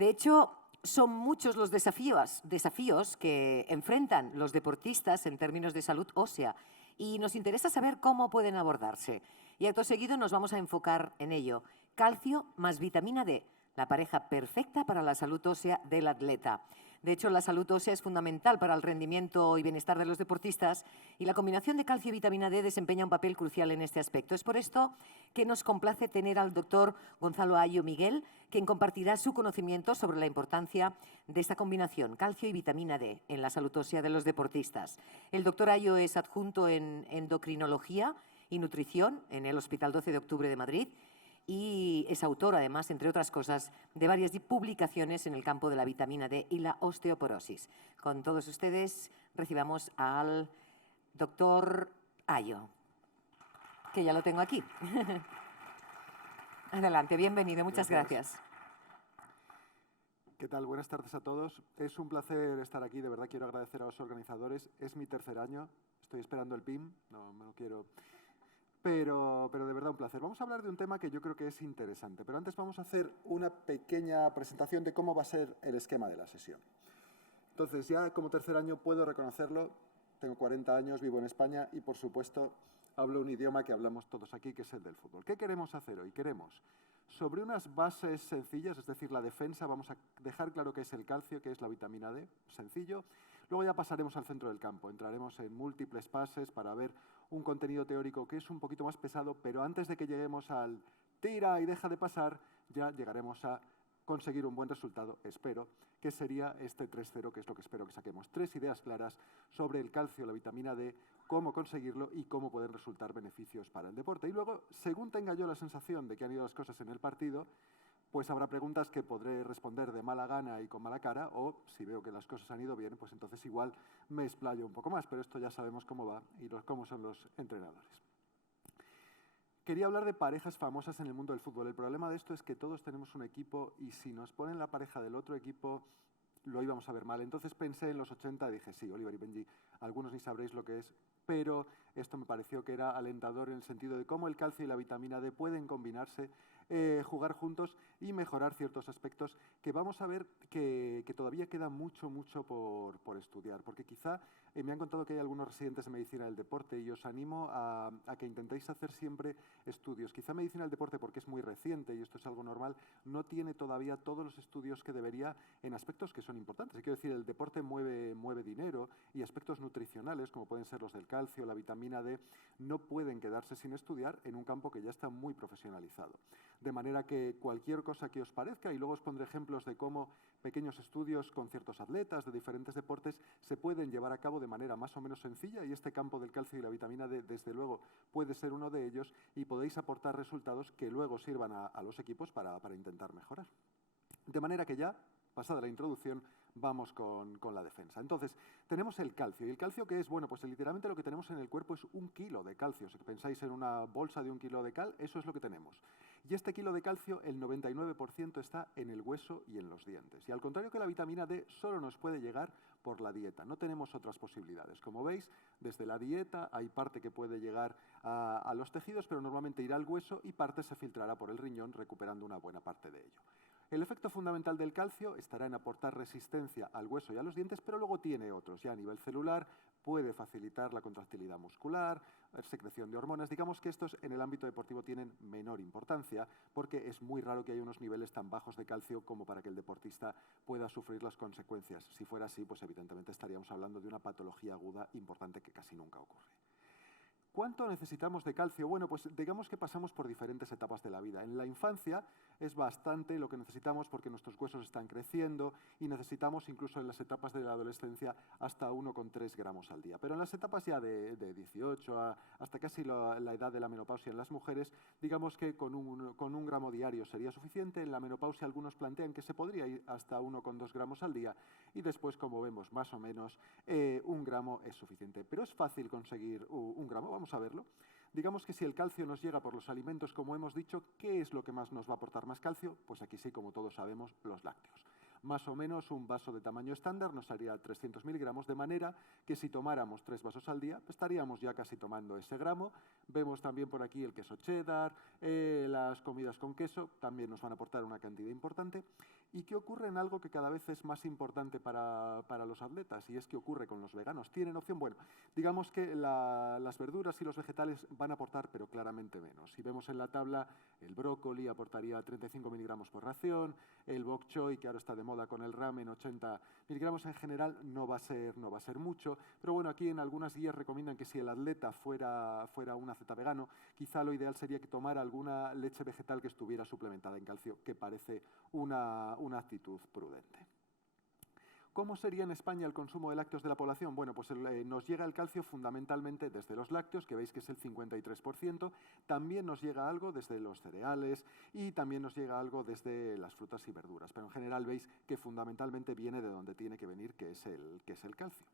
De hecho, son muchos los desafíos que enfrentan los deportistas en términos de salud ósea y nos interesa saber cómo pueden abordarse. Y acto seguido nos vamos a enfocar en ello. Calcio más vitamina D, la pareja perfecta para la salud ósea del atleta. De hecho, la salud ósea es fundamental para el rendimiento y bienestar de los deportistas y la combinación de calcio y vitamina D desempeña un papel crucial en este aspecto. Es por esto que nos complace tener al doctor Gonzalo Ayo Miguel, quien compartirá su conocimiento sobre la importancia de esta combinación, calcio y vitamina D, en la salud ósea de los deportistas. El doctor Ayo es adjunto en endocrinología y nutrición en el Hospital 12 de Octubre de Madrid y es autor, además, entre otras cosas, de varias publicaciones en el campo de la vitamina D y la osteoporosis. Con todos ustedes recibamos al doctor Ayo, que ya lo tengo aquí. Adelante, bienvenido, muchas gracias. ¿Qué tal? Buenas tardes a todos. Es un placer estar aquí, de verdad quiero agradecer a los organizadores. Es mi tercer año, estoy esperando el PIM, no quiero... Pero de verdad un placer. Vamos a hablar de un tema que yo creo que es interesante, pero antes vamos a hacer una pequeña presentación de cómo va a ser el esquema de la sesión. Entonces, ya como tercer año puedo reconocerlo, tengo 40 años, vivo en España y, por supuesto, hablo un idioma que hablamos todos aquí, que es el del fútbol. ¿Qué queremos hacer hoy? Queremos, sobre unas bases sencillas, es decir, la defensa, vamos a dejar claro qué es el calcio, qué es la vitamina D, sencillo. Luego ya pasaremos al centro del campo, entraremos en múltiples pases para ver un contenido teórico que es un poquito más pesado, pero antes de que lleguemos al tira y deja de pasar, ya llegaremos a conseguir un buen resultado, espero, que sería este 3-0, que es lo que espero que saquemos. 3 ideas claras sobre el calcio, la vitamina D, cómo conseguirlo y cómo pueden resultar beneficios para el deporte. Y luego, según tenga yo la sensación de que han ido las cosas en el partido, pues habrá preguntas que podré responder de mala gana y con mala cara, o si veo que las cosas han ido bien, pues entonces igual me explayo un poco más, pero esto ya sabemos cómo va y cómo son los entrenadores. Quería hablar de parejas famosas en el mundo del fútbol. El problema de esto es que todos tenemos un equipo y si nos ponen la pareja del otro equipo lo íbamos a ver mal. Entonces pensé en los 80 y dije, sí, Oliver y Benji, algunos ni sabréis lo que es, pero esto me pareció que era alentador en el sentido de cómo el calcio y la vitamina D pueden combinarse, jugar juntos y mejorar ciertos aspectos que vamos a ver que todavía queda mucho por estudiar, porque quizá me han contado que hay algunos residentes de medicina del deporte y os animo a que intentéis hacer siempre estudios. Quizá medicina del deporte, porque es muy reciente y esto es algo normal, no tiene todavía todos los estudios que debería en aspectos que son importantes. Quiero decir, el deporte mueve dinero y aspectos nutricionales, como pueden ser los del calcio, la vitamina D, no pueden quedarse sin estudiar en un campo que ya está muy profesionalizado. De manera que cualquier cosa que os parezca, y luego os pondré ejemplos de cómo pequeños estudios con ciertos atletas de diferentes deportes se pueden llevar a cabo de manera más o menos sencilla y este campo del calcio y la vitamina D, desde luego, puede ser uno de ellos y podéis aportar resultados que luego sirvan a los equipos para intentar mejorar. De manera que ya, pasada la introducción, vamos con la defensa. Entonces, tenemos el calcio. ¿Y el calcio qué es? Bueno, pues literalmente lo que tenemos en el cuerpo es 1 kilo de calcio. Si pensáis en una bolsa de 1 kilo de cal, eso es lo que tenemos. Y este kilo de calcio, el 99% está en el hueso y en los dientes. Y al contrario que la vitamina D, solo nos puede llegar por la dieta. No tenemos otras posibilidades. Como veis, desde la dieta hay parte que puede llegar a los tejidos, pero normalmente irá al hueso y parte se filtrará por el riñón, recuperando una buena parte de ello. El efecto fundamental del calcio estará en aportar resistencia al hueso y a los dientes, pero luego tiene otros. Ya a nivel celular puede facilitar la contractilidad muscular, secreción de hormonas. Digamos que estos en el ámbito deportivo tienen menor importancia porque es muy raro que haya unos niveles tan bajos de calcio como para que el deportista pueda sufrir las consecuencias. Si fuera así, pues evidentemente estaríamos hablando de una patología aguda importante que casi nunca ocurre. ¿Cuánto necesitamos de calcio? Bueno, pues digamos que pasamos por diferentes etapas de la vida. En la infancia es bastante lo que necesitamos porque nuestros huesos están creciendo y necesitamos incluso en las etapas de la adolescencia hasta 1,3 gramos al día. Pero en las etapas ya de 18 hasta casi la edad de la menopausia en las mujeres, digamos que con un gramo diario sería suficiente. En la menopausia algunos plantean que se podría ir hasta 1,2 gramos al día y después, como vemos, más o menos 1 gramo es suficiente. Pero es fácil conseguir 1 gramo. Vamos a verlo. Digamos que si el calcio nos llega por los alimentos, como hemos dicho, ¿qué es lo que más nos va a aportar más calcio? Pues aquí sí, como todos sabemos, los lácteos. Más o menos un vaso de tamaño estándar nos haría 300 miligramos, de manera que si tomáramos 3 vasos al día, estaríamos ya casi tomando ese gramo. Vemos también por aquí el queso cheddar, las comidas con queso, también nos van a aportar una cantidad importante. ¿Y qué ocurre en algo que cada vez es más importante para los atletas? Y es que ocurre con los veganos. ¿Tienen opción? Bueno, digamos que las verduras y los vegetales van a aportar, pero claramente menos. Si vemos en la tabla, el brócoli aportaría 35 miligramos por ración, el bok choy, que ahora está de moda con el ramen, 80 miligramos en general, no va a ser mucho. Pero bueno, aquí en algunas guías recomiendan que si el atleta fuera un atleta vegano, quizá lo ideal sería que tomara alguna leche vegetal que estuviera suplementada en calcio, que parece una actitud prudente. ¿Cómo sería en España el consumo de lácteos de la población? Bueno, pues nos llega el calcio fundamentalmente desde los lácteos, que veis que es el 53%, también nos llega algo desde los cereales y también nos llega algo desde las frutas y verduras, pero en general veis que fundamentalmente viene de donde tiene que venir, que es el calcio.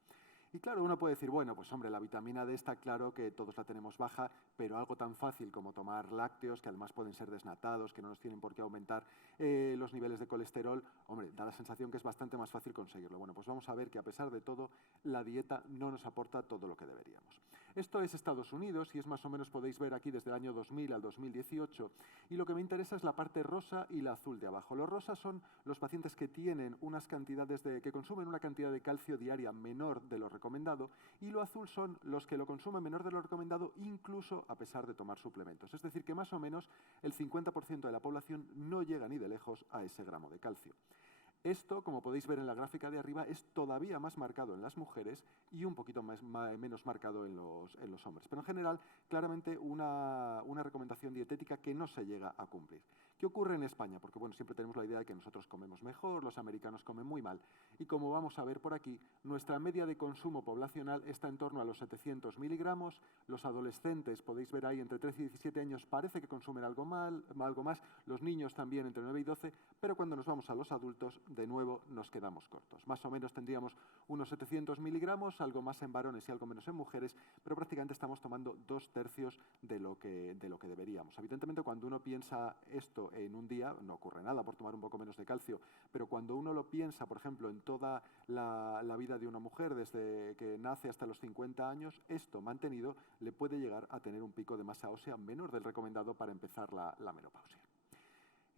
Y claro, uno puede decir, bueno, pues hombre, la vitamina D está claro que todos la tenemos baja, pero algo tan fácil como tomar lácteos, que además pueden ser desnatados, que no nos tienen por qué aumentar los niveles de colesterol, hombre, da la sensación que es bastante más fácil conseguirlo. Bueno, pues vamos a ver que a pesar de todo, la dieta no nos aporta todo lo que deberíamos. Esto es Estados Unidos y es más o menos, podéis ver aquí desde el año 2000 al 2018, y lo que me interesa es la parte rosa y la azul de abajo. Los rosas son los pacientes que tienen que consumen una cantidad de calcio diaria menor de lo recomendado, y lo azul son los que lo consumen menor de lo recomendado incluso a pesar de tomar suplementos. Es decir, que más o menos el 50% de la población no llega ni de lejos a ese gramo de calcio. Esto, como podéis ver en la gráfica de arriba, es todavía más marcado en las mujeres y un poquito menos marcado en los hombres. Pero en general, claramente una recomendación dietética que no se llega a cumplir. ¿Qué ocurre en España? Porque bueno, siempre tenemos la idea de que nosotros comemos mejor, los americanos comen muy mal. Y como vamos a ver por aquí, nuestra media de consumo poblacional está en torno a los 700 miligramos. Los adolescentes, podéis ver ahí, entre 13 y 17 años, parece que consumen algo más. Los niños también entre 9 y 12, pero cuando nos vamos a los adultos, de nuevo nos quedamos cortos. Más o menos tendríamos unos 700 miligramos, algo más en varones y algo menos en mujeres, pero prácticamente estamos tomando 2/3 de lo que deberíamos. Evidentemente, cuando uno piensa esto en un día, no ocurre nada por tomar un poco menos de calcio, pero cuando uno lo piensa, por ejemplo, en toda la vida de una mujer, desde que nace hasta los 50 años, esto mantenido le puede llegar a tener un pico de masa ósea menor del recomendado para empezar la menopausia.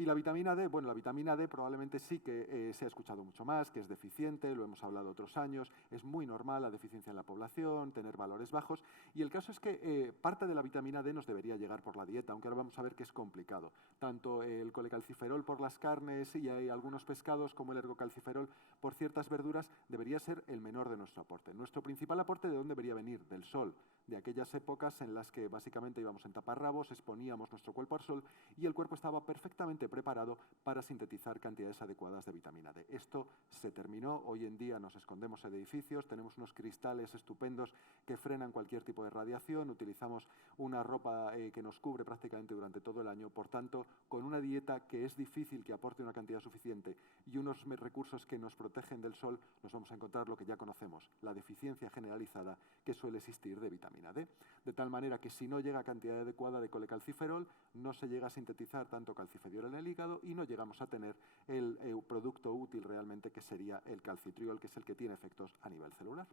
Y la vitamina D, bueno, la vitamina D probablemente sí que se ha escuchado mucho más, que es deficiente, lo hemos hablado otros años, es muy normal la deficiencia en la población, tener valores bajos, y el caso es que parte de la vitamina D nos debería llegar por la dieta, aunque ahora vamos a ver que es complicado. Tanto el colecalciferol por las carnes y hay algunos pescados, como el ergocalciferol por ciertas verduras, debería ser el menor de nuestro aporte. Nuestro principal aporte, ¿de dónde debería venir? Del sol, de aquellas épocas en las que básicamente íbamos en taparrabos, exponíamos nuestro cuerpo al sol y el cuerpo estaba perfectamente preparado para sintetizar cantidades adecuadas de vitamina D. Esto se terminó, hoy en día nos escondemos en edificios, tenemos unos cristales estupendos que frenan cualquier tipo de radiación, utilizamos una ropa que nos cubre prácticamente durante todo el año, por tanto, con una dieta que es difícil que aporte una cantidad suficiente y unos recursos que nos protegen del sol, nos vamos a encontrar lo que ya conocemos, la deficiencia generalizada que suele existir de vitamina D. De tal manera que si no llega cantidad adecuada de colecalciferol, no se llega a sintetizar tanto calcifediol en el hígado y no llegamos a tener el producto útil realmente, que sería el calcitriol, que es el que tiene efectos a nivel celular.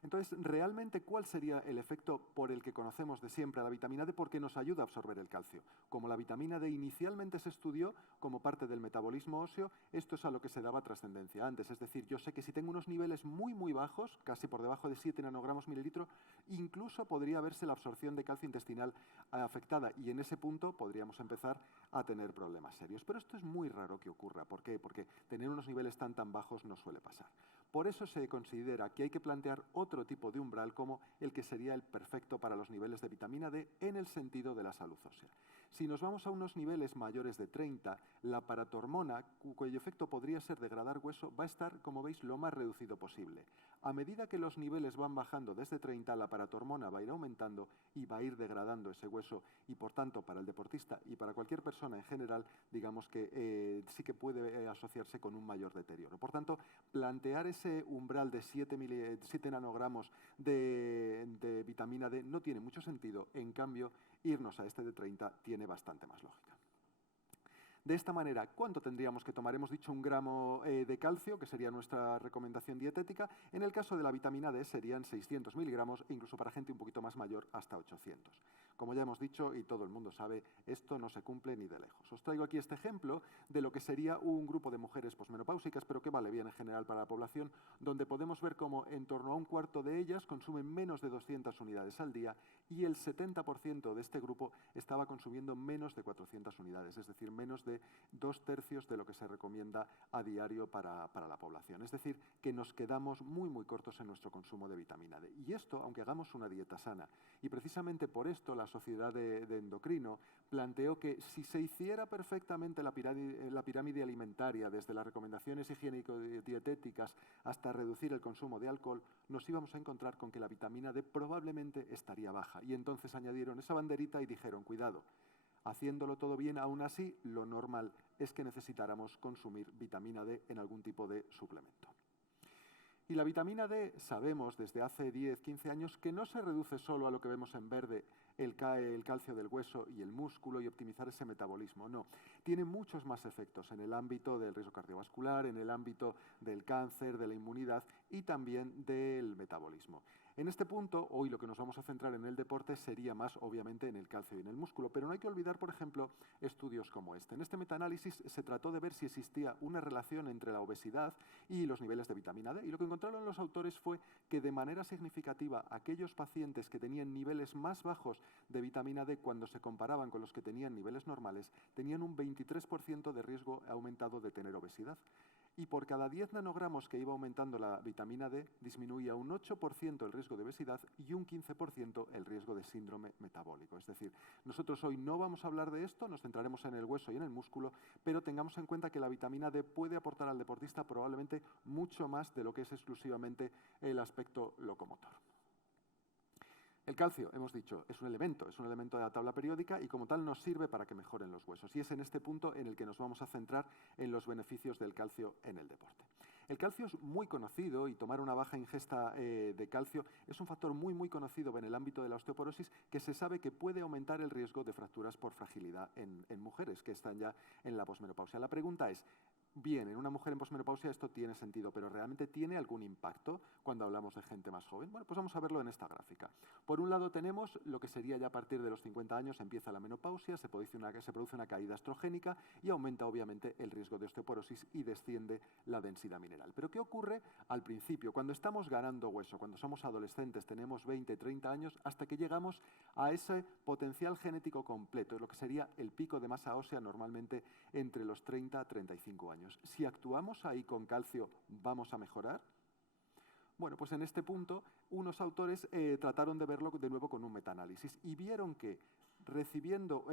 Entonces, ¿realmente cuál sería el efecto por el que conocemos de siempre a la vitamina D? Porque nos ayuda a absorber el calcio. Como la vitamina D inicialmente se estudió como parte del metabolismo óseo, esto es a lo que se daba trascendencia antes. Es decir, yo sé que si tengo unos niveles muy, muy bajos, casi por debajo de 7 nanogramos mililitro, incluso podría verse la absorción de calcio intestinal afectada y en ese punto podríamos empezar a tener problemas serios. Pero esto es muy raro que ocurra. ¿Por qué? Porque tener unos niveles tan bajos no suele pasar. Por eso se considera que hay que plantear otro tipo de umbral como el que sería el perfecto para los niveles de vitamina D en el sentido de la salud ósea. Si nos vamos a unos niveles mayores de 30, la paratormona, cuyo efecto podría ser degradar hueso, va a estar, como veis, lo más reducido posible. A medida que los niveles van bajando desde 30, la paratormona va a ir aumentando y va a ir degradando ese hueso y, por tanto, para el deportista y para cualquier persona en general, digamos que sí que puede asociarse con un mayor deterioro. Por tanto, plantear ese umbral de 7 nanogramos de vitamina D no tiene mucho sentido. En cambio, irnos a este de 30 tiene bastante más lógica. De esta manera, ¿cuánto tendríamos que tomar? Hemos dicho 1 gramo de calcio, que sería nuestra recomendación dietética. En el caso de la vitamina D serían 600 miligramos, e incluso para gente un poquito más mayor hasta 800. Como ya hemos dicho y todo el mundo sabe, esto no se cumple ni de lejos. Os traigo aquí este ejemplo de lo que sería un grupo de mujeres posmenopáusicas, pero que vale bien en general para la población, donde podemos ver cómo en torno a un cuarto de ellas consumen menos de 200 unidades al día y el 70% de este grupo estaba consumiendo menos de 400 unidades, es decir, menos de 2/3 de lo que se recomienda a diario para la población. Es decir, que nos quedamos muy cortos en nuestro consumo de vitamina D. Y esto, aunque hagamos una dieta sana. Y precisamente por esto la Sociedad de Endocrino planteó que si se hiciera perfectamente la pirámide alimentaria, desde las recomendaciones higiénico-dietéticas hasta reducir el consumo de alcohol, nos íbamos a encontrar con que la vitamina D probablemente estaría baja. Y entonces añadieron esa banderita y dijeron, cuidado, haciéndolo todo bien, aún así, lo normal es que necesitáramos consumir vitamina D en algún tipo de suplemento. Y la vitamina D sabemos desde hace 10, 15 años que no se reduce solo a lo que vemos en verde, el calcio del hueso y el músculo y optimizar ese metabolismo. No, tiene muchos más efectos en el ámbito del riesgo cardiovascular, en el ámbito del cáncer, de la inmunidad y también del metabolismo. En este punto, hoy lo que nos vamos a centrar en el deporte sería más, obviamente, en el calcio y en el músculo, pero no hay que olvidar, por ejemplo, estudios como este. En este metaanálisis se trató de ver si existía una relación entre la obesidad y los niveles de vitamina D, y lo que encontraron los autores fue que de manera significativa aquellos pacientes que tenían niveles más bajos de vitamina D cuando se comparaban con los que tenían niveles normales, tenían un 23% de riesgo aumentado de tener obesidad. Y por cada 10 nanogramos que iba aumentando la vitamina D, disminuía un 8% el riesgo de obesidad y un 15% el riesgo de síndrome metabólico. Es decir, nosotros hoy no vamos a hablar de esto, nos centraremos en el hueso y en el músculo, pero tengamos en cuenta que la vitamina D puede aportar al deportista probablemente mucho más de lo que es exclusivamente el aspecto locomotor. El calcio, hemos dicho, es un elemento de la tabla periódica y como tal nos sirve para que mejoren los huesos. Y es en este punto en el que nos vamos a centrar en los beneficios del calcio en el deporte. El calcio es muy conocido y tomar una baja ingesta de calcio es un factor muy conocido en el ámbito de la osteoporosis que se sabe que puede aumentar el riesgo de fracturas por fragilidad en mujeres que están ya en la posmenopausia. La pregunta es, bien, en una mujer en posmenopausia esto tiene sentido, pero ¿realmente tiene algún impacto cuando hablamos de gente más joven? Bueno, pues vamos a verlo en esta gráfica. Por un lado tenemos lo que sería ya a partir de los 50 años empieza la menopausia, se produce una caída estrogénica y aumenta obviamente el riesgo de osteoporosis y desciende la densidad mineral. Pero ¿qué ocurre al principio? Cuando estamos ganando hueso, cuando somos adolescentes, tenemos 20, 30 años, hasta que llegamos a ese potencial genético completo, lo que sería el pico de masa ósea normalmente entre los 30 a 35 años. Si actuamos ahí con calcio, ¿vamos a mejorar? Bueno, pues en este punto unos autores trataron de verlo de nuevo con un metaanálisis y vieron que recibiendo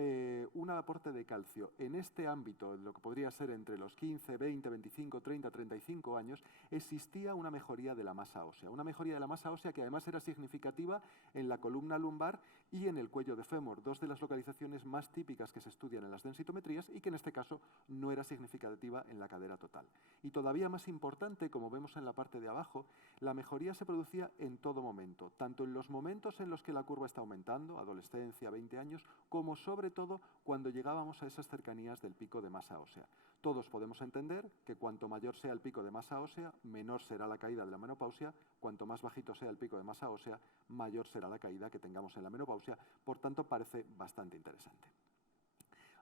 un aporte de calcio en este ámbito, lo que podría ser entre los 15, 20, 25, 30, 35 años, existía una mejoría de la masa ósea. Una mejoría de la masa ósea que además era significativa en la columna lumbar y en el cuello de fémur, dos de las localizaciones más típicas que se estudian en las densitometrías y que en este caso no era significativa en la cadera total. Y todavía más importante, como vemos en la parte de abajo, la mejoría se producía en todo momento, tanto en los momentos en los que la curva está aumentando, adolescencia, 20 años, como sobre todo cuando llegábamos a esas cercanías del pico de masa ósea. Todos podemos entender que cuanto mayor sea el pico de masa ósea, menor será la caída de la menopausia, cuanto más bajito sea el pico de masa ósea, mayor será la caída que tengamos en la menopausia, por tanto parece bastante interesante.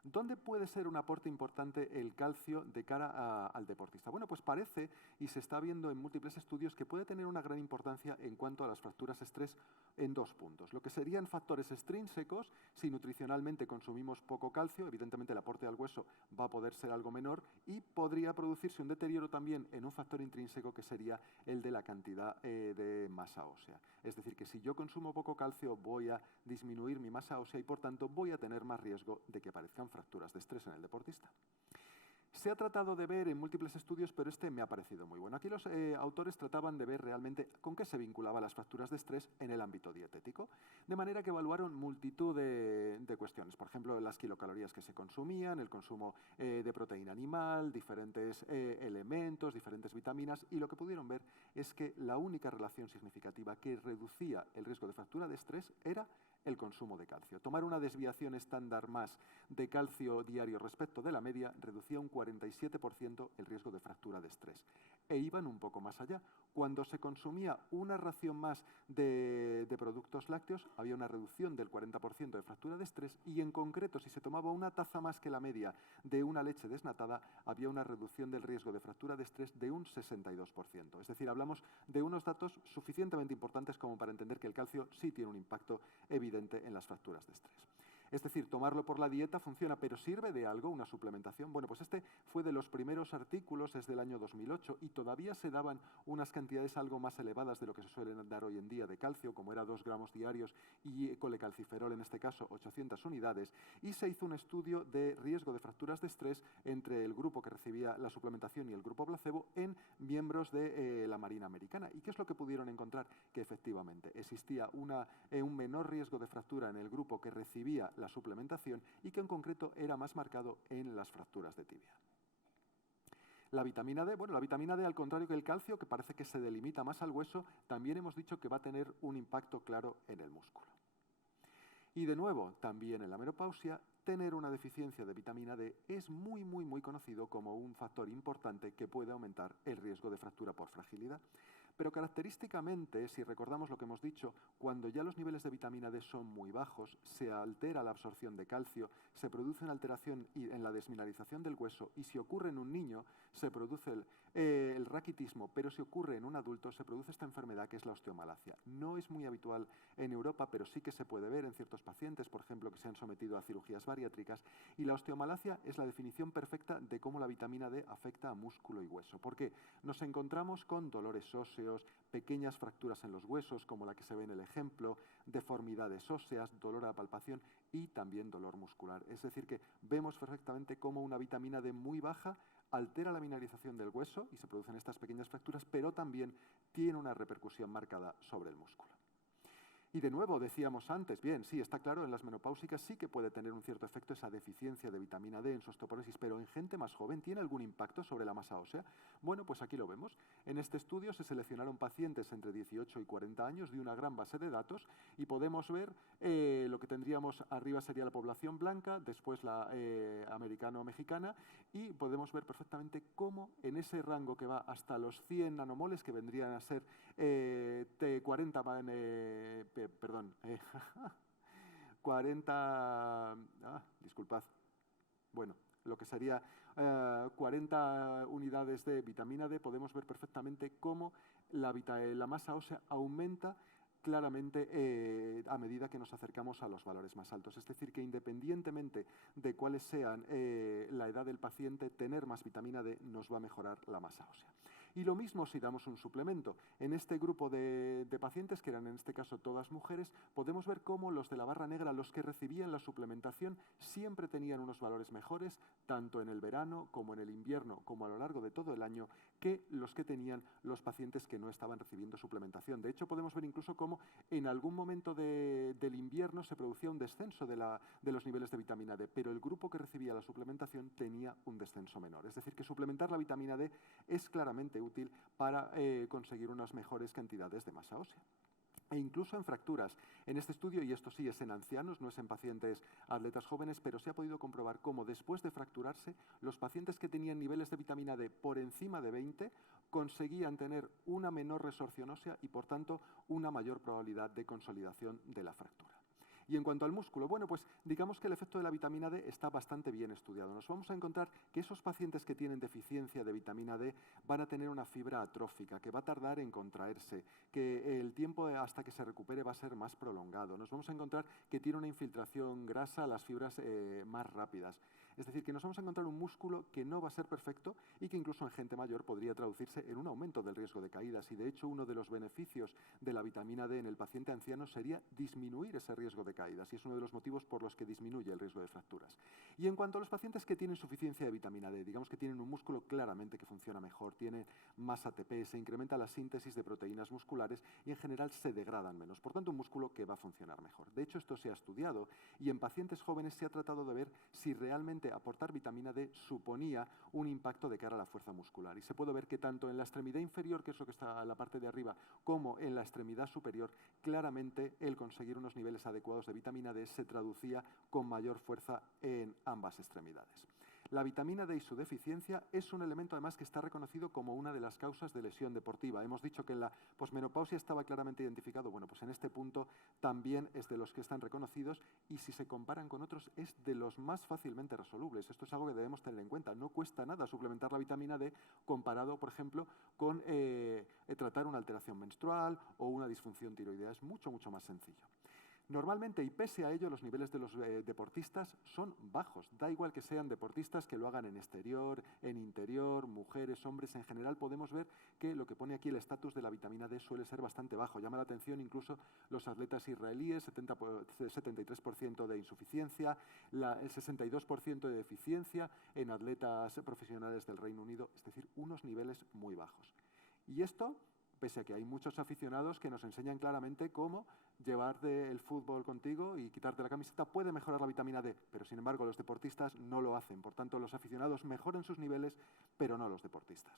¿Dónde puede ser un aporte importante el calcio de cara al deportista? Bueno, pues parece, y se está viendo en múltiples estudios, que puede tener una gran importancia en cuanto a las fracturas estrés en dos puntos. Lo que serían factores extrínsecos, si nutricionalmente consumimos poco calcio, evidentemente el aporte al hueso va a poder ser algo menor y podría producirse un deterioro también en un factor intrínseco que sería el de la cantidad de masa ósea. Es decir, que si yo consumo poco calcio voy a disminuir mi masa ósea y por tanto voy a tener más riesgo de que aparezcan fracturas de estrés en el deportista. Se ha tratado de ver en múltiples estudios, pero este me ha parecido muy bueno. Aquí los autores trataban de ver realmente con qué se vinculaban las fracturas de estrés en el ámbito dietético, de manera que evaluaron multitud de cuestiones, por ejemplo, las kilocalorías que se consumían, el consumo de proteína animal, diferentes elementos, diferentes vitaminas, y lo que pudieron ver es que la única relación significativa que reducía el riesgo de fractura de estrés era el consumo de calcio. Tomar una desviación estándar más de calcio diario respecto de la media reducía un 47% el riesgo de fractura de estrés. e iban un poco más allá. Cuando se consumía una ración más de productos lácteos, había una reducción del 40% de fractura de estrés y, en concreto, si se tomaba una taza más que la media de una leche desnatada, había una reducción del riesgo de fractura de estrés de un 62%. Es decir, hablamos de unos datos suficientemente importantes como para entender que el calcio sí tiene un impacto evidente en las fracturas de estrés. Es decir, tomarlo por la dieta funciona, pero ¿sirve de algo una suplementación? Bueno, pues este fue de los primeros artículos, es del año 2008, y todavía se daban unas cantidades algo más elevadas de lo que se suelen dar hoy en día de calcio, como era 2 gramos diarios, y colecalciferol, en este caso 800 unidades, y se hizo un estudio de riesgo de fracturas de estrés entre el grupo que recibía la suplementación y el grupo placebo en miembros de la Marina Americana. ¿Y qué es lo que pudieron encontrar? Que efectivamente existía un menor riesgo de fractura en el grupo que recibía la suplementación y que en concreto era más marcado en las fracturas de tibia. La vitamina D, bueno, la vitamina D, al contrario que el calcio, que parece que se delimita más al hueso, también hemos dicho que va a tener un impacto claro en el músculo. Y de nuevo, también en la menopausia, tener una deficiencia de vitamina D es muy conocido como un factor importante que puede aumentar el riesgo de fractura por fragilidad. Pero característicamente, si recordamos lo que hemos dicho, cuando ya los niveles de vitamina D son muy bajos, se altera la absorción de calcio, se produce una alteración en la desmineralización del hueso y si ocurre en un niño se produce el raquitismo, pero si ocurre en un adulto se produce esta enfermedad que es la osteomalacia. No es muy habitual en Europa, pero sí que se puede ver en ciertos pacientes, por ejemplo, que se han sometido a cirugías bariátricas, y la osteomalacia es la definición perfecta de cómo la vitamina D afecta a músculo y hueso. ¿Por qué? Nos encontramos con dolores óseos, pequeñas fracturas en los huesos, como la que se ve en el ejemplo, deformidades óseas, dolor a la palpación y también dolor muscular. Es decir, que vemos perfectamente cómo una vitamina D muy baja altera la mineralización del hueso y se producen estas pequeñas fracturas, pero también tiene una repercusión marcada sobre el músculo. Y de nuevo, decíamos antes, bien, sí, está claro, en las menopáusicas sí que puede tener un cierto efecto esa deficiencia de vitamina D en su osteoporosis, pero en gente más joven, ¿tiene algún impacto sobre la masa ósea? Bueno, pues aquí lo vemos. En este estudio se seleccionaron pacientes entre 18 y 40 años de una gran base de datos y podemos ver lo que tendríamos arriba sería la población blanca, después la americano-mexicana, y podemos ver perfectamente cómo en ese rango que va hasta los 100 nanomoles, que vendrían a ser 40 disculpad, bueno, lo que sería 40 unidades de vitamina D, podemos ver perfectamente cómo la masa ósea aumenta claramente a medida que nos acercamos a los valores más altos. Es decir, que independientemente de cuáles sean la edad del paciente, tener más vitamina D nos va a mejorar la masa ósea. Y lo mismo si damos un suplemento. En este grupo de pacientes, que eran en este caso todas mujeres, podemos ver cómo los de la barra negra, los que recibían la suplementación, siempre tenían unos valores mejores, tanto en el verano como en el invierno, como a lo largo de todo el año, que los que tenían los pacientes que no estaban recibiendo suplementación. De hecho, podemos ver incluso cómo en algún momento del invierno se producía un descenso de los niveles de vitamina D, pero el grupo que recibía la suplementación tenía un descenso menor. Es decir, que suplementar la vitamina D es claramente útil para conseguir unas mejores cantidades de masa ósea. E incluso en fracturas. En este estudio, y esto sí es en ancianos, no es en pacientes atletas jóvenes, pero se ha podido comprobar cómo después de fracturarse, los pacientes que tenían niveles de vitamina D por encima de 20 conseguían tener una menor resorción ósea y, por tanto, una mayor probabilidad de consolidación de la fractura. Y en cuanto al músculo, bueno, pues digamos que el efecto de la vitamina D está bastante bien estudiado. Nos vamos a encontrar que esos pacientes que tienen deficiencia de vitamina D van a tener una fibra atrófica, que va a tardar en contraerse, que el tiempo hasta que se recupere va a ser más prolongado. Nos vamos a encontrar que tiene una infiltración grasa a las fibras más rápidas. Es decir, que nos vamos a encontrar un músculo que no va a ser perfecto y que incluso en gente mayor podría traducirse en un aumento del riesgo de caídas. Y de hecho, uno de los beneficios de la vitamina D en el paciente anciano sería disminuir ese riesgo de caídas, y es uno de los motivos por los que disminuye el riesgo de fracturas. Y en cuanto a los pacientes que tienen suficiencia de vitamina D, digamos que tienen un músculo claramente que funciona mejor, tiene más ATP, se incrementa la síntesis de proteínas musculares y en general se degradan menos. Por tanto, un músculo que va a funcionar mejor. De hecho, esto se ha estudiado y en pacientes jóvenes se ha tratado de ver si realmente aportar vitamina D suponía un impacto de cara a la fuerza muscular. Y se puede ver que tanto en la extremidad inferior, que es lo que está en la parte de arriba, como en la extremidad superior, claramente el conseguir unos niveles adecuados de vitamina D se traducía con mayor fuerza en ambas extremidades. La vitamina D y su deficiencia es un elemento además que está reconocido como una de las causas de lesión deportiva. Hemos dicho que en la posmenopausia estaba claramente identificado. Bueno, pues en este punto también es de los que están reconocidos y si se comparan con otros es de los más fácilmente resolubles. Esto es algo que debemos tener en cuenta. No cuesta nada suplementar la vitamina D comparado, por ejemplo, con tratar una alteración menstrual o una disfunción tiroidea. Es mucho, mucho más sencillo. Normalmente, y pese a ello, los niveles de los deportistas son bajos. Da igual que sean deportistas que lo hagan en exterior, en interior, mujeres, hombres. En general podemos ver que lo que pone aquí el estatus de la vitamina D suele ser bastante bajo. Llama la atención incluso los atletas israelíes, 73% de insuficiencia, el 62% de deficiencia en atletas profesionales del Reino Unido, es decir, unos niveles muy bajos. Y esto, pese a que hay muchos aficionados que nos enseñan claramente cómo llevarte el fútbol contigo y quitarte la camiseta puede mejorar la vitamina D, pero sin embargo los deportistas no lo hacen. Por tanto, los aficionados mejoran sus niveles, pero no los deportistas.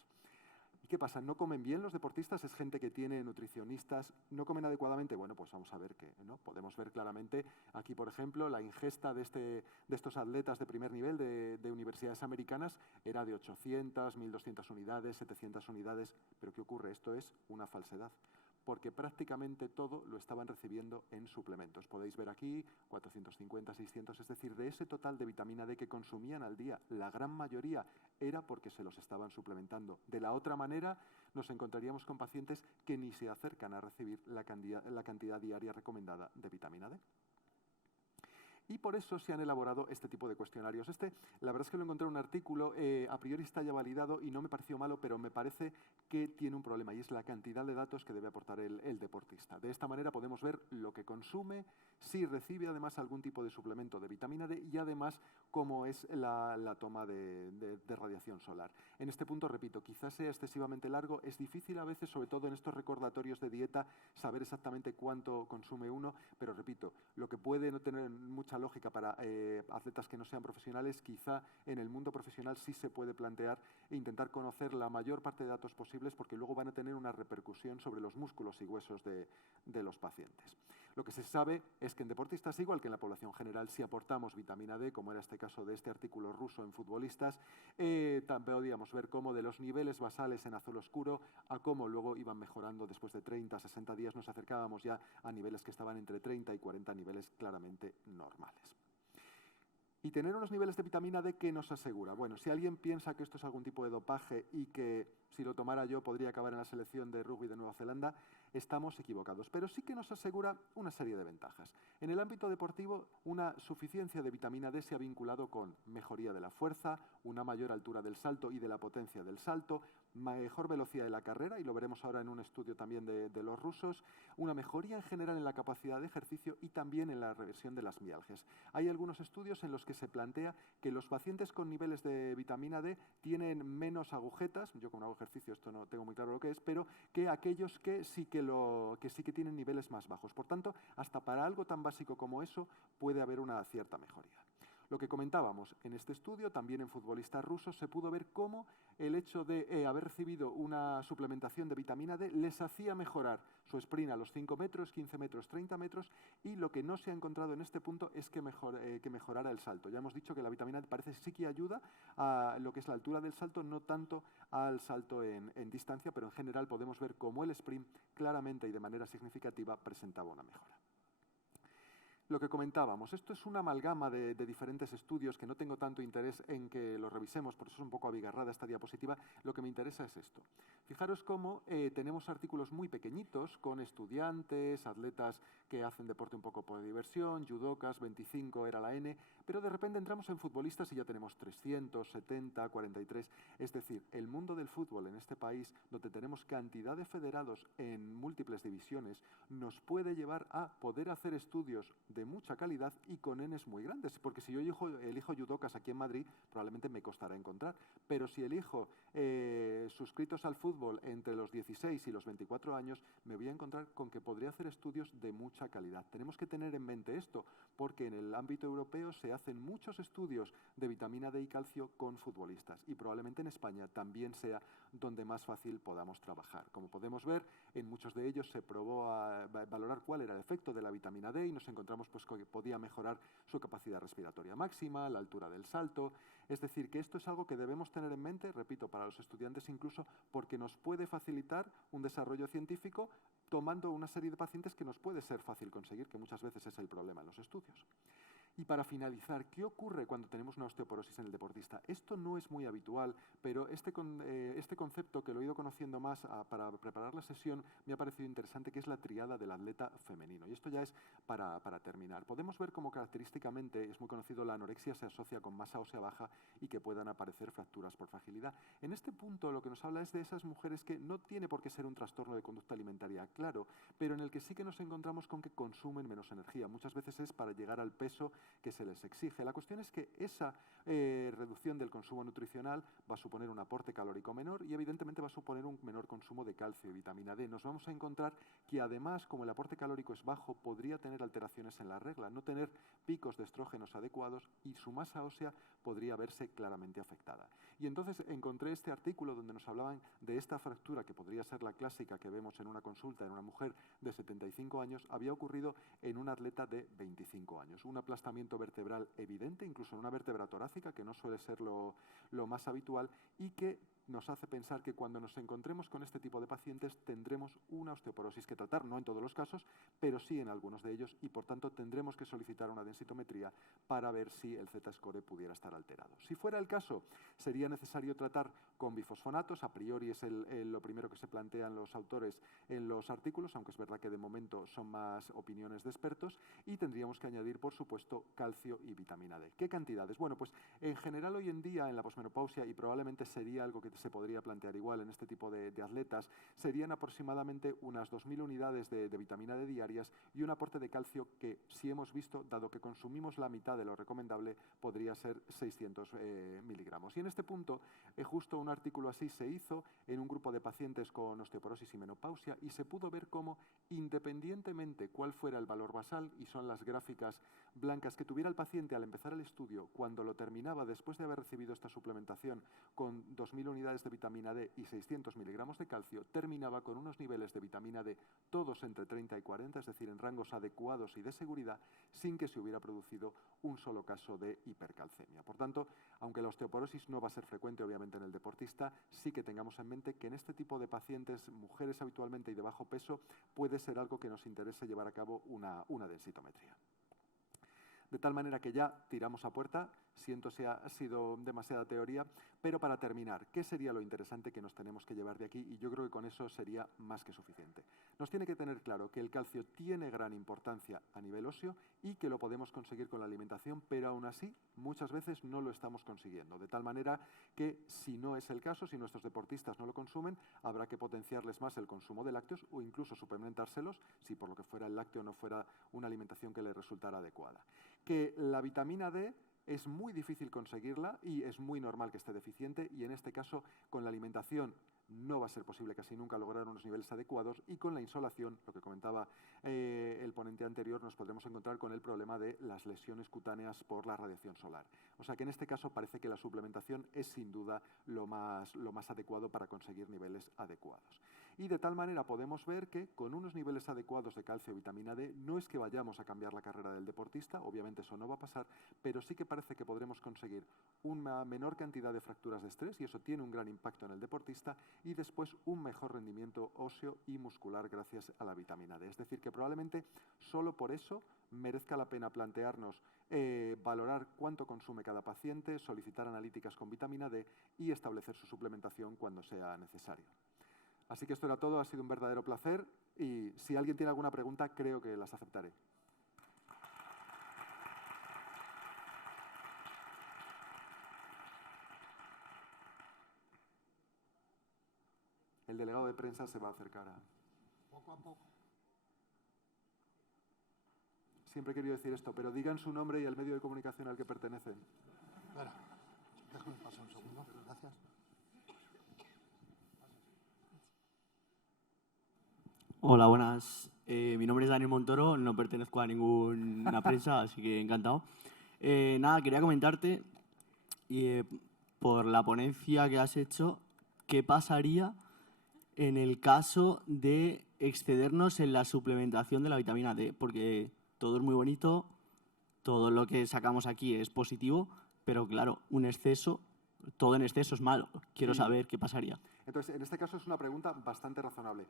¿Y qué pasa? ¿No comen bien los deportistas? ¿Es gente que tiene nutricionistas? ¿No comen adecuadamente? Bueno, pues vamos a ver que no. Podemos ver claramente aquí, por ejemplo, la ingesta de estos atletas de primer nivel de universidades americanas era de 800, 1.200 unidades, 700 unidades. ¿Pero qué ocurre? Esto es una falsedad, porque prácticamente todo lo estaban recibiendo en suplementos. Podéis ver aquí 450, 600, es decir, de ese total de vitamina D que consumían al día, la gran mayoría era porque se los estaban suplementando. De la otra manera, nos encontraríamos con pacientes que ni se acercan a recibir la cantidad diaria recomendada de vitamina D. Y por eso se han elaborado este tipo de cuestionarios. La verdad es que lo encontré en un artículo, a priori está ya validado y no me pareció malo, pero me parece que tiene un problema y es la cantidad de datos que debe aportar el deportista. De esta manera podemos ver lo que consume, si recibe además algún tipo de suplemento de vitamina D y además cómo es la toma de radiación solar. En este punto, repito, quizás sea excesivamente largo, es difícil a veces, sobre todo en estos recordatorios de dieta, saber exactamente cuánto consume uno, pero repito, lo que puede no tener mucha lógica para atletas que no sean profesionales, quizá en el mundo profesional sí se puede plantear e intentar conocer la mayor parte de datos posibles porque luego van a tener una repercusión sobre los músculos y huesos de los pacientes. Lo que se sabe es que en deportistas, igual que en la población general, si aportamos vitamina D, como era este caso de este artículo ruso en futbolistas, también podíamos ver cómo de los niveles basales en azul oscuro a cómo luego iban mejorando después de 30, 60 días, nos acercábamos ya a niveles que estaban entre 30 y 40 niveles claramente normales. Y tener unos niveles de vitamina D, ¿qué nos asegura? Bueno, si alguien piensa que esto es algún tipo de dopaje y que si lo tomara yo podría acabar en la selección de rugby de Nueva Zelanda, estamos equivocados. Pero sí que nos asegura una serie de ventajas. En el ámbito deportivo, una suficiencia de vitamina D se ha vinculado con mejoría de la fuerza, una mayor altura del salto y de la potencia del salto, mejor velocidad de la carrera, y lo veremos ahora en un estudio también de los rusos, una mejoría en general en la capacidad de ejercicio y también en la reversión de las mialgias. Hay algunos estudios en los que se plantea que los pacientes con niveles de vitamina D tienen menos agujetas, yo como no hago ejercicio esto no tengo muy claro lo que es, pero que aquellos que sí que tienen niveles más bajos. Por tanto, hasta para algo tan básico como eso puede haber una cierta mejoría. Lo que comentábamos, en este estudio, también en futbolistas rusos, se pudo ver cómo el hecho de haber recibido una suplementación de vitamina D les hacía mejorar su sprint a los 5 metros, 15 metros, 30 metros, y lo que no se ha encontrado en este punto es que mejorara el salto. Ya hemos dicho que la vitamina D parece sí que ayuda a lo que es la altura del salto, no tanto al salto en distancia, pero en general podemos ver cómo el sprint claramente y de manera significativa presentaba una mejora. Lo que comentábamos, esto es una amalgama de diferentes estudios que no tengo tanto interés en que lo revisemos, por eso es un poco abigarrada esta diapositiva. Lo que me interesa es esto. Fijaros cómo tenemos artículos muy pequeñitos con estudiantes, atletas que hacen deporte un poco por diversión, judocas, 25 era la N, pero de repente entramos en futbolistas y ya tenemos 370, 43. Es decir, el mundo del fútbol en este país, donde tenemos cantidad de federados en múltiples divisiones, nos puede llevar a poder hacer estudios de mucha calidad y con Ns muy grandes, porque si yo elijo judocas aquí en Madrid, probablemente me costará encontrar, pero si elijo suscritos al fútbol entre los 16 y los 24 años, me voy a encontrar con que podría hacer estudios de mucha calidad. Tenemos que tener en mente esto, porque en el ámbito europeo se hacen muchos estudios de vitamina D y calcio con futbolistas y probablemente en España también sea donde más fácil podamos trabajar. Como podemos ver, en muchos de ellos se probó a valorar cuál era el efecto de la vitamina D y nos encontramos pues, que podía mejorar su capacidad respiratoria máxima, la altura del salto. Es decir, que esto es algo que debemos tener en mente, repito, para los estudiantes incluso, porque nos puede facilitar un desarrollo científico tomando una serie de pacientes que nos puede ser fácil conseguir, que muchas veces es el problema en los estudios. Y para finalizar, ¿qué ocurre cuando tenemos una osteoporosis en el deportista? Esto no es muy habitual, pero este concepto que lo he ido conociendo más para preparar la sesión me ha parecido interesante, que es la triada del atleta femenino. Y esto ya es para terminar. Podemos ver cómo característicamente es muy conocido la anorexia se asocia con masa ósea baja y que puedan aparecer fracturas por fragilidad. En este punto lo que nos habla es de esas mujeres que no tiene por qué ser un trastorno de conducta alimentaria, claro, pero en el que sí que nos encontramos con que consumen menos energía. Muchas veces es para llegar al peso que se les exige. La cuestión es que esa reducción del consumo nutricional va a suponer un aporte calórico menor y evidentemente va a suponer un menor consumo de calcio y vitamina D. Nos vamos a encontrar que además, como el aporte calórico es bajo, podría tener alteraciones en la regla, no tener picos de estrógenos adecuados y su masa ósea podría verse claramente afectada. Y entonces encontré este artículo donde nos hablaban de esta fractura que podría ser la clásica que vemos en una consulta en una mujer de 75 años, había ocurrido en un atleta de 25 años. Un aplastamiento vertebral evidente, incluso en una vértebra torácica, que no suele ser lo más habitual y que nos hace pensar que cuando nos encontremos con este tipo de pacientes tendremos una osteoporosis que tratar, no en todos los casos, pero sí en algunos de ellos y por tanto tendremos que solicitar una densitometría para ver si el Z-score pudiera estar alterado. Si fuera el caso, sería necesario tratar con bifosfonatos, a priori es lo primero que se plantean los autores en los artículos, aunque es verdad que de momento son más opiniones de expertos, y tendríamos que añadir, por supuesto, calcio y vitamina D. ¿Qué cantidades? Bueno, pues en general hoy en día en la posmenopausia, y probablemente sería algo que se podría plantear igual en este tipo de atletas, serían aproximadamente unas 2.000 unidades de vitamina D diarias y un aporte de calcio que, si hemos visto, dado que consumimos la mitad de lo recomendable, podría ser 600 miligramos. Y en este punto, justo un artículo así se hizo en un grupo de pacientes con osteoporosis y menopausia y se pudo ver cómo, independientemente cuál fuera el valor basal, y son las gráficas blancas que tuviera el paciente al empezar el estudio, cuando lo terminaba después de haber recibido esta suplementación con 2.000 unidades de vitamina D y 600 miligramos de calcio, terminaba con unos niveles de vitamina D todos entre 30 y 40, es decir, en rangos adecuados y de seguridad, sin que se hubiera producido un solo caso de hipercalcemia. Por tanto, aunque la osteoporosis no va a ser frecuente obviamente en el deportista, sí que tengamos en mente que en este tipo de pacientes, mujeres habitualmente y de bajo peso, puede ser algo que nos interese llevar a cabo una densitometría. De tal manera que ya tiramos a puerta, siento si ha sido demasiada teoría, pero para terminar, ¿qué sería lo interesante que nos tenemos que llevar de aquí? Y yo creo que con eso sería más que suficiente. Nos tiene que tener claro que el calcio tiene gran importancia a nivel óseo y que lo podemos conseguir con la alimentación, pero aún así muchas veces no lo estamos consiguiendo. De tal manera que si no es el caso, si nuestros deportistas no lo consumen, habrá que potenciarles más el consumo de lácteos o incluso suplementárselos si por lo que fuera el lácteo no fuera una alimentación que les resultara adecuada. Que la vitamina D es muy difícil conseguirla y es muy normal que esté deficiente y en este caso con la alimentación no va a ser posible casi nunca lograr unos niveles adecuados y con la insolación, lo que comentaba el ponente anterior, nos podremos encontrar con el problema de las lesiones cutáneas por la radiación solar. O sea que en este caso parece que la suplementación es sin duda lo más adecuado para conseguir niveles adecuados. Y de tal manera podemos ver que con unos niveles adecuados de calcio y vitamina D no es que vayamos a cambiar la carrera del deportista, obviamente eso no va a pasar, pero sí que parece que podremos conseguir una menor cantidad de fracturas de estrés y eso tiene un gran impacto en el deportista y después un mejor rendimiento óseo y muscular gracias a la vitamina D. Es decir, que probablemente solo por eso merezca la pena plantearnos valorar cuánto consume cada paciente, solicitar analíticas con vitamina D y establecer su suplementación cuando sea necesario. Así que esto era todo, ha sido un verdadero placer y si alguien tiene alguna pregunta creo que las aceptaré. El delegado de prensa se va a acercar a... Poco a poco. Siempre he querido decir esto, pero digan su nombre y el medio de comunicación al que pertenecen. Espera, déjame pasar un segundo. Gracias. Hola, buenas. Mi nombre es Daniel Montoro, no pertenezco a ninguna prensa, así que encantado. Nada, quería comentarte, por la ponencia que has hecho, ¿qué pasaría en el caso de excedernos en la suplementación de la vitamina D? Porque todo es muy bonito, todo lo que sacamos aquí es positivo, pero claro, un exceso, todo en exceso es malo. Quiero Sí. saber qué pasaría. Entonces, en este caso es una pregunta bastante razonable.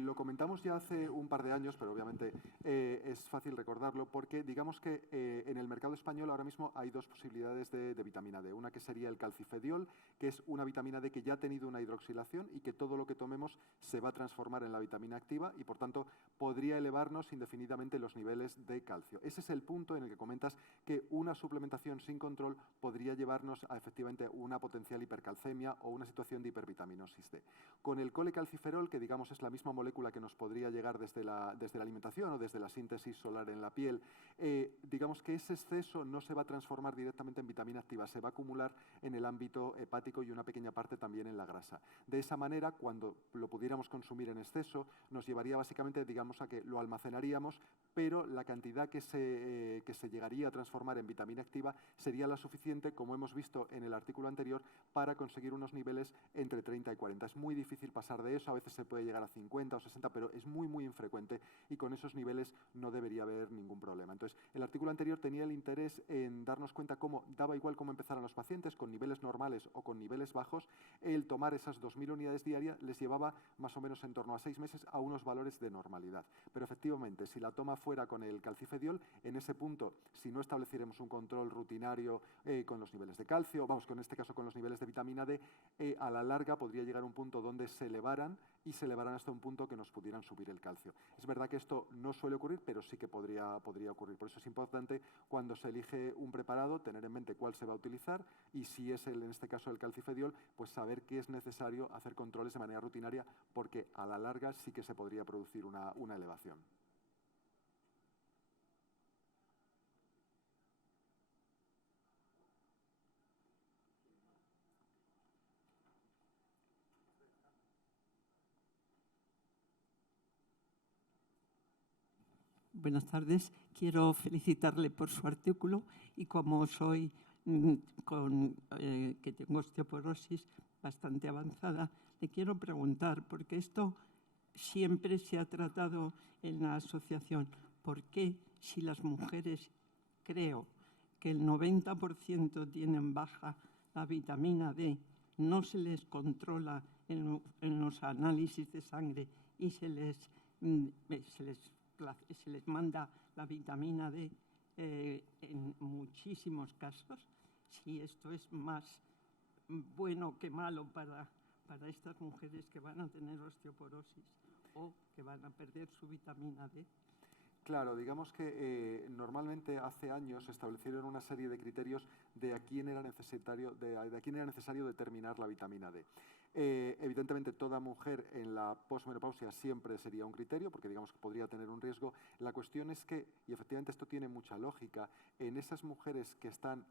Lo comentamos ya hace un par de años, pero obviamente es fácil recordarlo, porque digamos que en el mercado español ahora mismo hay dos posibilidades de vitamina D. Una que sería el calcifediol, que es una vitamina D que ya ha tenido una hidroxilación y que todo lo que tomemos se va a transformar en la vitamina activa y, por tanto, podría elevarnos indefinidamente los niveles de calcio. Ese es el punto en el que comentas que una suplementación sin control podría llevarnos a efectivamente una potencial hipercalcemia o una situación de hipervitaminosis D. Con el colecalciferol, que digamos es la misma molécula que nos podría llegar desde la alimentación o desde la síntesis solar en la piel, digamos que ese exceso no se va a transformar directamente en vitamina activa, se va a acumular en el ámbito hepático y una pequeña parte también en la grasa. De esa manera, cuando lo pudiéramos consumir en exceso, nos llevaría básicamente, digamos, a que lo almacenaríamos, pero la cantidad que se llegaría a transformar en vitamina activa sería la suficiente, como hemos visto en el artículo anterior, para conseguir unos niveles entre 30 y 40. Es muy difícil pasar de eso, a veces se puede llegar a 50 o 60, pero es muy, muy infrecuente y con esos niveles no debería haber ningún problema. Entonces, el artículo anterior tenía el interés en darnos cuenta cómo daba igual cómo empezaran los pacientes, con niveles normales o con niveles bajos, el tomar esas 2.000 unidades diarias les llevaba más o menos en torno a 6 meses a unos valores de normalidad. Pero efectivamente, si la toma fuera con el calcifediol, en ese punto, si no estableciéramos un control rutinario con los niveles de calcio, vamos, con este caso con los niveles de vitamina D, a la larga podría llegar a un punto donde se elevaran hasta un punto que nos pudieran subir el calcio. Es verdad que esto no suele ocurrir, pero sí que podría ocurrir. Por eso es importante, cuando se elige un preparado, tener en mente cuál se va a utilizar y si es en este caso el calcifediol, pues saber que es necesario hacer controles de manera rutinaria, porque a la larga sí que se podría producir una elevación. Buenas tardes. Quiero felicitarle por su artículo y como soy que tengo osteoporosis bastante avanzada, le quiero preguntar, porque esto siempre se ha tratado en la asociación, ¿por qué si las mujeres, creo que el 90% tienen baja la vitamina D, no se les controla en los análisis de sangre y se les manda la vitamina D en muchísimos casos? Si esto es más bueno que malo para estas mujeres que van a tener osteoporosis o que van a perder su vitamina D. Claro, digamos que normalmente hace años se establecieron una serie de criterios de a quién era necesario determinar la vitamina D. Evidentemente, toda mujer en la posmenopausia siempre sería un criterio, porque digamos que podría tener un riesgo. La cuestión es que, y efectivamente esto tiene mucha lógica, en esas mujeres que están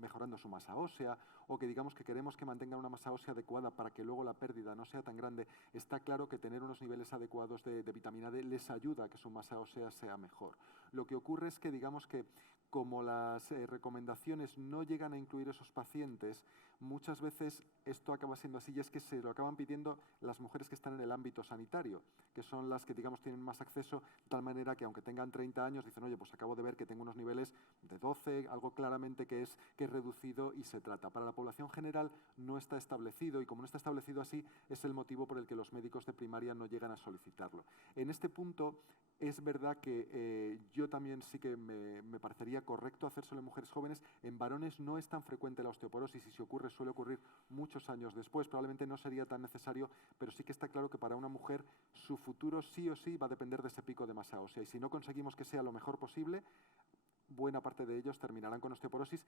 mejorando su masa ósea o que digamos que queremos que mantengan una masa ósea adecuada para que luego la pérdida no sea tan grande, está claro que tener unos niveles adecuados de vitamina D les ayuda a que su masa ósea sea mejor. Lo que ocurre es que digamos que como las recomendaciones no llegan a incluir esos pacientes, muchas veces esto acaba siendo así y es que se lo acaban pidiendo las mujeres que están en el ámbito sanitario, que son las que digamos tienen más acceso, de tal manera que aunque tengan 30 años dicen, oye, pues acabo de ver que tengo unos niveles de 12, algo claramente que es reducido y se trata. Para la población general no está establecido y como no está establecido así es el motivo por el que los médicos de primaria no llegan a solicitarlo. En este punto es verdad que yo también sí que me parecería correcto hacérselo en mujeres jóvenes. En varones no es tan frecuente la osteoporosis y si ocurre suele ocurrir muchos años después. Probablemente no sería tan necesario, pero sí que está claro que para una mujer su futuro sí o sí va a depender de ese pico de masa ósea y si no conseguimos que sea lo mejor posible, buena parte de ellos terminarán con osteoporosis,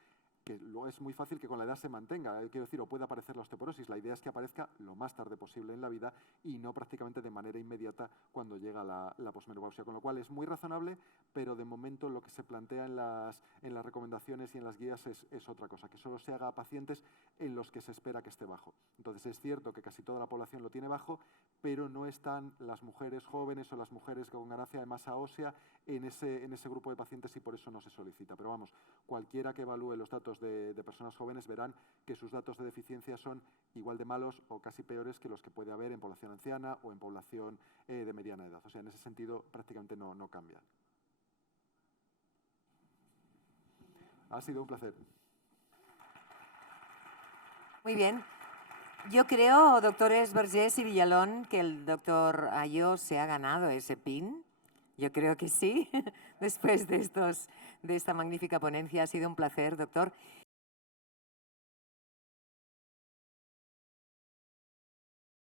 que luego es muy fácil que con la edad se mantenga, quiero decir, o puede aparecer la osteoporosis. La idea es que aparezca lo más tarde posible en la vida y no prácticamente de manera inmediata cuando llega la posmenopausia, con lo cual es muy razonable, pero de momento lo que se plantea en las recomendaciones y en las guías es otra cosa, que solo se haga a pacientes en los que se espera que esté bajo. Entonces es cierto que casi toda la población lo tiene bajo, pero no están las mujeres jóvenes o las mujeres con ganancia de masa ósea en ese grupo de pacientes y por eso no se solicita. Pero vamos, cualquiera que evalúe los datos de personas jóvenes verán que sus datos de deficiencia son igual de malos o casi peores que los que puede haber en población anciana o en población de mediana edad. O sea, en ese sentido prácticamente no cambian. Ha sido un placer. Muy bien. Yo creo, doctores Vergés y Villalón, que el doctor Ayo se ha ganado ese PIN. Yo creo que sí. Después de esta magnífica ponencia ha sido un placer, doctor.